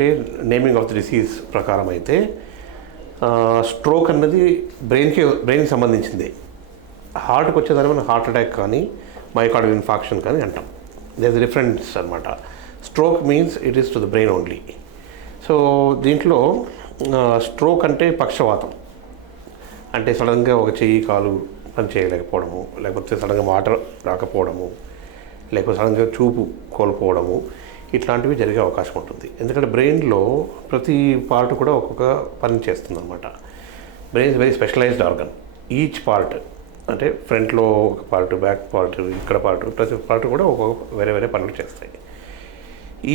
అంటే naming of the disease ప్రకారం అయితే స్ట్రోక్ అన్నది బ్రెయిన్కి సంబంధించింది. హార్ట్కి వచ్చేదాన్ని మనం హార్ట్ అటాక్ కానీ మైకార్డియల్ ఇన్ఫాక్షన్ కానీ అంటాం. దేర్ ఇస్ డిఫరెన్స్ అనమాట. Stroke means it is to the brain only. So దీంట్లో స్ట్రోక్ అంటే పక్షవాతం, అంటే సడన్గా ఒక చెయ్యి కాలు పని చేయలేకపోవడము, లేకపోతే సడన్గా మాట రాకపోవడము, లేకపోతే సడన్గా చూపు కోల్పోవడము, ఇట్లాంటివి జరిగే అవకాశం ఉంటుంది. ఎందుకంటే బ్రెయిన్లో ప్రతి పార్ట్ కూడా ఒక్కొక్క పని చేస్తుంది అనమాట. Brain is very specialised organ. Each part అంటే ఫ్రంట్లో ఒక పార్ట్, బ్యాక్ పార్ట్, ఇక్కడ పార్ట్, ప్రతి పార్ట్ కూడా ఒక్కొక్క వేరే వేరే పనులు చేస్తాయి.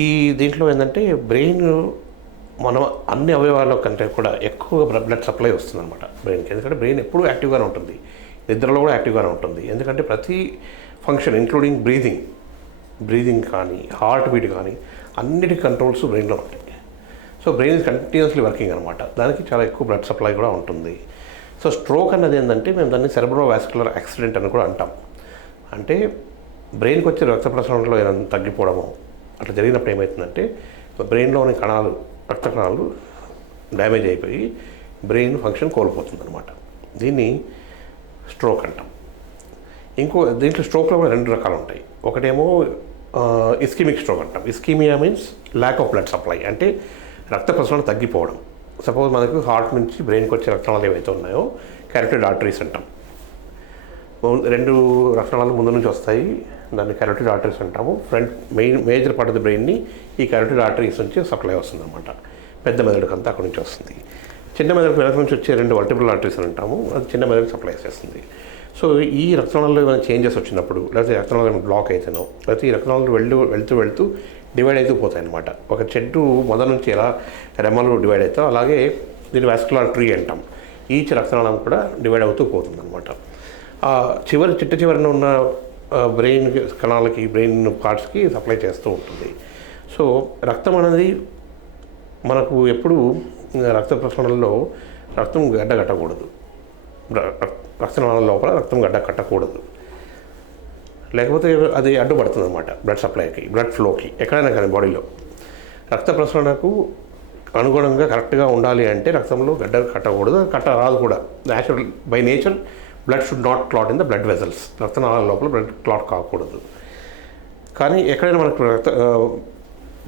ఈ దీంట్లో ఏంటంటే బ్రెయిన్ మనం అన్ని అవయవాల కంటే కూడా ఎక్కువగా బ్లడ్ సప్లై వస్తుంది అనమాట బ్రెయిన్కి. ఎందుకంటే బ్రెయిన్ ఎప్పుడూ యాక్టివ్గానే ఉంటుంది, నిద్రలో కూడా యాక్టివ్గానే ఉంటుంది. ఎందుకంటే ప్రతి ఫంక్షన్ ఇంక్లూడింగ్ బ్రీదింగ్ కానీ హార్ట్ బీట్ కానీ అన్నిటి కంట్రోల్స్ బ్రెయిన్లో ఉంటాయి. So brain is continuously working అనమాట. దానికి చాలా ఎక్కువ బ్లడ్ సప్లై కూడా ఉంటుంది. సో స్ట్రోక్ అన్నది ఏంటంటే మేము దాన్ని సెరెబ్రోవాస్కులర్ యాక్సిడెంట్ అని కూడా అంటాం. అంటే బ్రెయిన్కి వచ్చే రక్త ప్రసరణలో ఏదైనా తగ్గిపోవడము అట్లా జరిగినప్పుడు ఏమవుతుందంటే బ్రెయిన్లోని రక్త కణాలు డ్యామేజ్ అయిపోయి బ్రెయిన్ ఫంక్షన్ కోల్పోతుంది అనమాట. దీన్ని స్ట్రోక్ అంటాం. దీంట్లో స్ట్రోక్లో కూడా 2 రకాలు ఉంటాయి. ఒకటేమో ఇస్కిమిక్ స్ట్రోక్ అంటాం. Ischemia means lack of blood supply, అంటే రక్త ప్రసరణ తగ్గిపోవడం. సపోజ్ మనకు హార్ట్ నుంచి బ్రెయిన్కి వచ్చే రక్తనాళాలు ఏవైతే ఉన్నాయో క్యారోటిడ్ ఆర్టరీస్ అంటాం. 2 రక్తనాళాలు ముందు నుంచి వస్తాయి, దాన్ని క్యారోటిడ్ ఆర్టరీస్ అంటాము. మేజర్ పార్ట్ ఆఫ్ ది బ్రెయిన్ని ఈ క్యారోటిడ్ ఆర్టరీస్ నుంచి సప్లై వస్తుంది అనమాట. పెద్ద మెదడుకు అంతా అక్కడి నుంచి వస్తుంది. చిన్న మెదడుకు వెనక నుంచి వచ్చే 2 వర్టిబ్రల్ ఆర్టరీస్ అని అంటాము, అది చిన్న మెదడుకు సప్లై చేస్తుంది. సో ఈ రక్తనాళాల్లో ఏమైనా చేంజెస్ వచ్చినప్పుడు, లేకపోతే రక్తనాళాలు ఏమైనా బ్లాక్ అయితేనో, లేకపోతే ఈ రక్తనాళాలు వెళ్తూ డివైడ్ అవుతూ పోతాయి అనమాట. ఒక చెట్టు మొదల నుంచి ఎలా రెమ్మలు డివైడ్ అవుతాయో అలాగే దీన్ని వాస్కులర్ ట్రీ అంటాం. ఈచ్ రక్తనాళం కూడా డివైడ్ అవుతూ పోతుంది అనమాట. చివరిన ఉన్న బ్రెయిన్ కణాలకి, బ్రెయిన్ పార్ట్స్కి సప్లై చేస్తూ ఉంటుంది. సో రక్తం అనేది మనకు ఎప్పుడు రక్త ప్రసరణలో రక్తం గడ్డకట్టకూడదు, రక్తనాళాల లోపల రక్తం కట్టకూడదు, లేకపోతే అది అడ్డుపడుతుంది అనమాట బ్లడ్ సప్లైకి, బ్లడ్ ఫ్లోకి. ఎక్కడైనా కానీ బాడీలో రక్త ప్రసరణకు అనుగుణంగా కరెక్ట్గా ఉండాలి అంటే రక్తంలో గడ్డ కట్టకూడదు, రాదు కూడా. By nature blood should not clot in the blood vessels. రక్తనాళాల లోపల బ్లడ్ క్లాట్ కాకూడదు. కానీ ఎక్కడైనా మనకు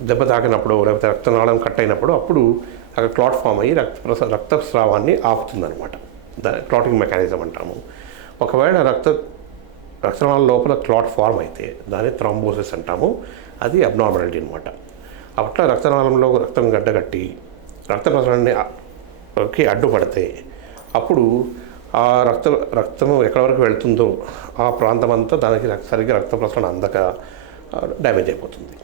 దెబ్బ తాకినప్పుడు, లేకపోతే రక్తనాళం కట్ అయినప్పుడు అప్పుడు అక్కడ క్లాట్ ఫామ్ అయ్యి రక్తస్రావాన్ని ఆపుతుందన్నమాట. దాని క్లాటింగ్ మెకానిజం అంటాము. ఒకవేళ రక్తనాళాల లోపల క్లాట్ ఫార్మ్ అయితే దాన్ని థ్రాంబోసిస్ అంటాము. అది అబ్నార్మాలిటీ అనమాట. అట్లా రక్తనాళంలో రక్తం గడ్డగట్టి రక్త ప్రసరణకి అడ్డుపడితే అప్పుడు ఆ రక్తం ఎక్కడి వరకు వెళ్తుందో ఆ ప్రాంతం అంతా దానికి సరిగ్గా రక్త ప్రసరణ అందక డ్యామేజ్ అయిపోతుంది.